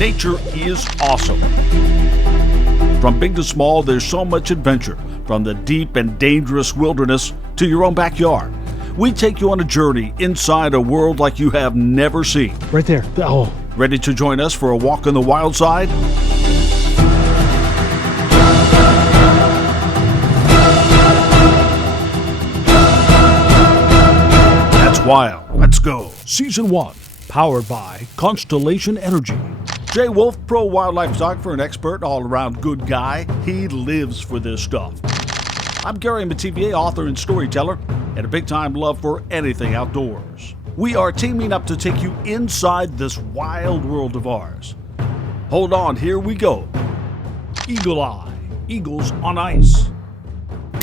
Nature is awesome. From big to small, there's so much adventure, from the deep and dangerous wilderness to your own backyard. We take you on a journey inside a world like you have never seen. Right there. Oh. Ready to join us for a walk on the wild side? That's wild. Let's go. Season 1, powered by Constellation Energy. Jay Wolf, pro wildlife photographer and expert, all-around good guy. He lives for this stuff. I'm Gary Metivier, author and storyteller, and a big-time love for anything outdoors. We are teaming up to take you inside this wild world of ours. Hold on, here we go. Eagle eye, eagles on ice.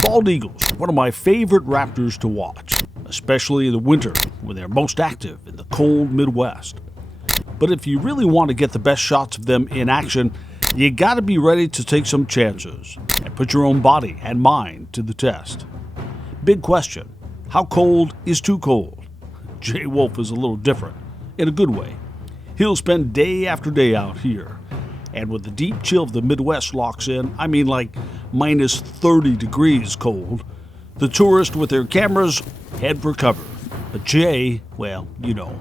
Bald eagles, one of my favorite raptors to watch, especially in the winter when they're most active in the cold Midwest. But if you really want to get the best shots of them in action, you gotta be ready to take some chances and put your own body and mind to the test. Big question, how cold is too cold? Jay Wolf is a little different, in a good way. He'll spend day after day out here, and when the deep chill of the Midwest locks in, I mean like minus 30 degrees cold, the tourists with their cameras head for cover. But Jay, well, you know.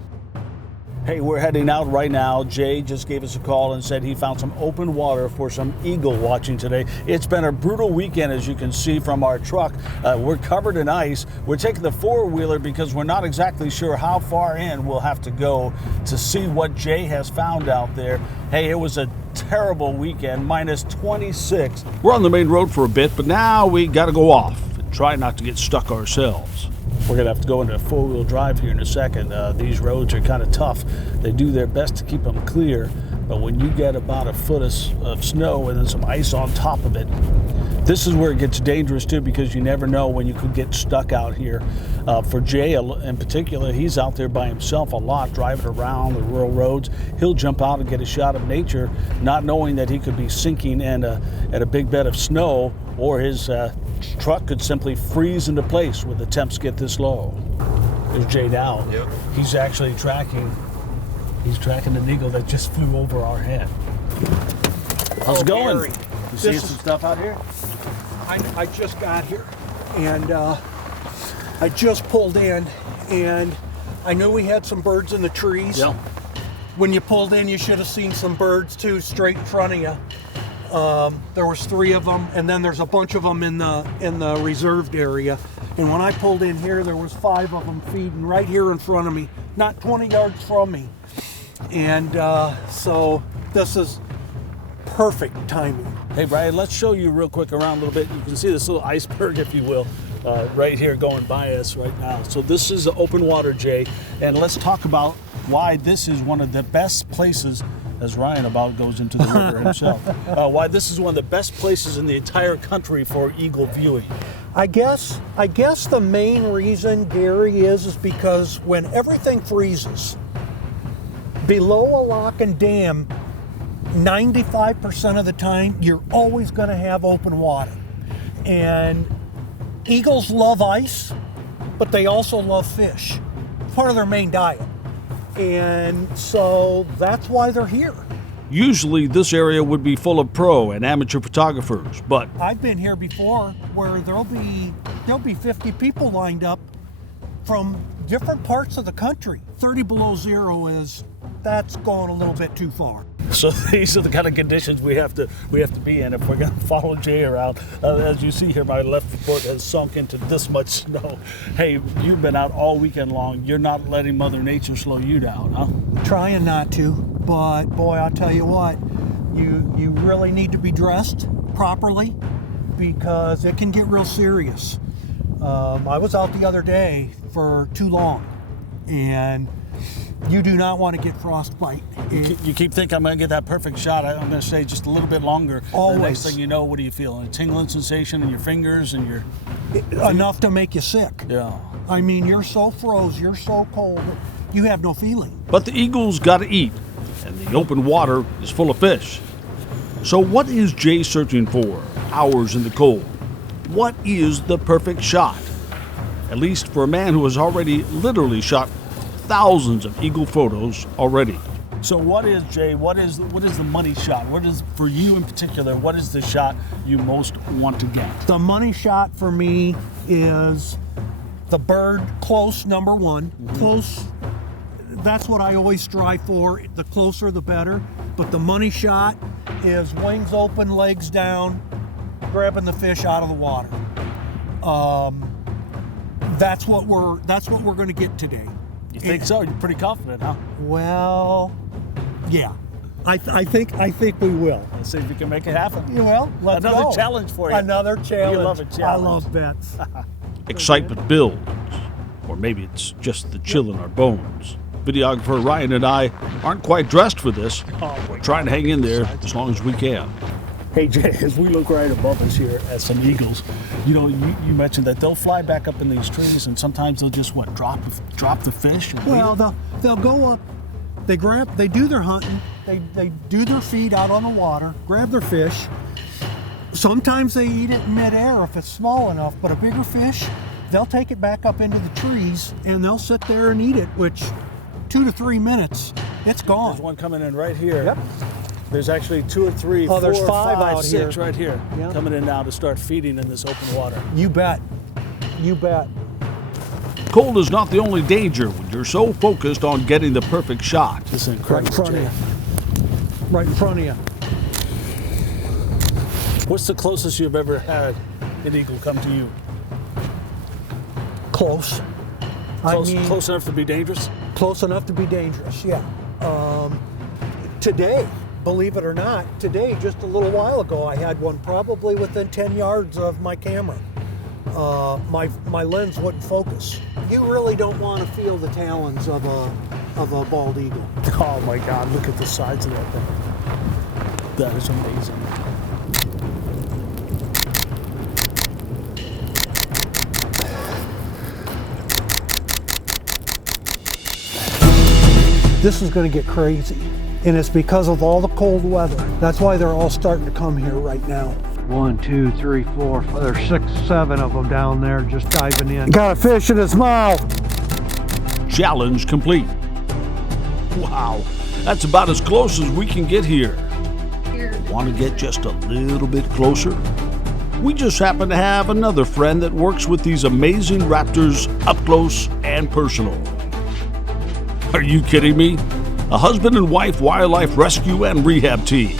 Hey, we're heading out right now. Jay just gave us a call and said he found some open water for some eagle watching today. It's been a brutal weekend, as you can see from our truck. We're covered in ice. We're taking the four-wheeler because we're not exactly sure how far in we'll have to go to see what Jay has found out there. Hey, it was a terrible weekend, minus 26. We're on the main road for a bit, but now we got to go off and try not to get stuck ourselves. We're going to have to go into four-wheel drive here in a second. These roads are kind of tough. They do their best to keep them clear, but when you get about a foot of snow and then some ice on top of it, this is where it gets dangerous too, because you never know when you could get stuck out here. For Jay in particular, he's out there by himself a lot, driving around the rural roads. He'll jump out and get a shot of nature, not knowing that he could be sinking at a big bed of snow, or his truck could simply freeze into place when the temps get this low. There's Jay now. Yep. He's actually tracking an eagle that just flew over our head. How's it going? Gary, You seeing some stuff out here? I just got here, and I just pulled in, and I knew we had some birds in the trees. Yeah. When you pulled in, you should have seen some birds too, straight in front of you. There was 3 of them, and then there's a bunch of them in the reserved area. And when I pulled in here, there was 5 of them feeding right here in front of me, not 20 yards from me. And so this is perfect timing. Hey Brian, let's show you real quick around a little bit. You can see this little iceberg, if you will, right here going by us right now. So this is the open water, Jay, and let's talk about why this is one of the best places, as Ryan about goes into the river himself, why this is one of the best places in the entire country for eagle viewing. I guess the main reason, Gary, is because when everything freezes, below a lock and dam, 95% of the time, you're always going to have open water. And eagles love ice, but they also love fish. Part of their main diet. And so that's why they're here. Usually this area would be full of pro and amateur photographers, but I've been here before where there'll be 50 people lined up from different parts of the country. 30 below zero that's going a little bit too far. so these are the kind of conditions we have to be in if we're going to follow Jay around. As you see here, my left foot has sunk into this much snow. Hey, you've been out all weekend long. You're not letting Mother Nature slow you down, huh? Trying not to, but boy, I'll tell you what, you really need to be dressed properly because it can get real serious. I was out the other day for too long, and you do not want to get frostbite. You keep thinking I'm going to get that perfect shot. I'm going to stay just a little bit longer. Always. The next thing you know, what do you feel? A tingling sensation in your fingers and your... Enough to make you sick. Yeah. I mean, you're so froze, you're so cold, you have no feeling. But the eagles got to eat, and the open water is full of fish. So what is Jay searching for hours in the cold? What is the perfect shot? At least for a man who has already literally shot thousands of eagle photos already. So what is, Jay, what is the money shot? What is, for you in particular, what is the shot you most want to get? The money shot for me is the bird close, number one. Close, that's what I always strive for. The closer, the better. But the money shot is wings open, legs down, grabbing the fish out of the water. That's what we're going to get today. You think so? You're pretty confident, huh? Well, yeah. I think we will. Let's see if you can make it happen. Well, let's Another go. challenge for you. Another challenge. You love a challenge. I love bets. Excitement builds, or maybe it's just the chill in our bones. Videographer Ryan and I aren't quite dressed for this. We're trying to hang in there as long as we can. Hey Jay, as we look right above us here at some eagles, you know, you mentioned that they'll fly back up in these trees, and sometimes they'll just drop the fish. Well, they'll go up. They do their hunting. They do their feed out on the water, grab their fish. Sometimes they eat it in midair if it's small enough, but a bigger fish, they'll take it back up into the trees and they'll sit there and eat it, which 2 to 3 minutes, it's gone. There's one coming in right here. Yep. There's actually 2 or 3, 4, there's 5 5, out 6 here. right here, Yep. coming in now to start feeding in this open water. You bet. You bet. Cold is not the only danger when you're so focused on getting the perfect shot. Right in front of you. Right in front of you. What's the closest you've ever had an eagle come to you? Close. Close enough to be dangerous? Close enough to be dangerous, yeah. Today, believe it or not, today, just a little while ago, I had one probably within 10 yards of my camera. My lens wouldn't focus. You really don't want to feel the talons of a bald eagle. Oh my God, look at the sides of that thing. That is amazing. This is going to get crazy, and it's because of all the cold weather. That's why they're all starting to come here right now. 1, 2, 3, 4, 5. There's 6, 7 of them down there just diving in. Got a fish in his mouth. Challenge complete. Wow, that's about as close as we can get here. Want to get just a little bit closer? We just happen to have another friend that works with these amazing raptors up close and personal. Are you kidding me? A husband and wife wildlife rescue and rehab team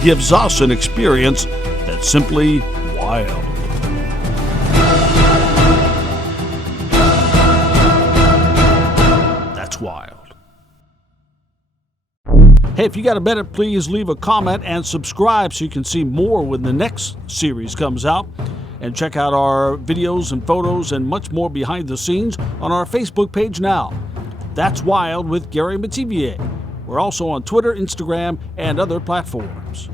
gives us an experience that's simply wild. That's wild. Hey, if you got a minute, please leave a comment and subscribe so you can see more when the next series comes out. And check out our videos and photos and much more behind the scenes on our Facebook page now. That's Wild with Gary Metivier. We're also on Twitter, Instagram, and other platforms.